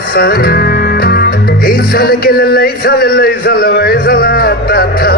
son. He tell to get a lay, tell a lay, tell a way, tell a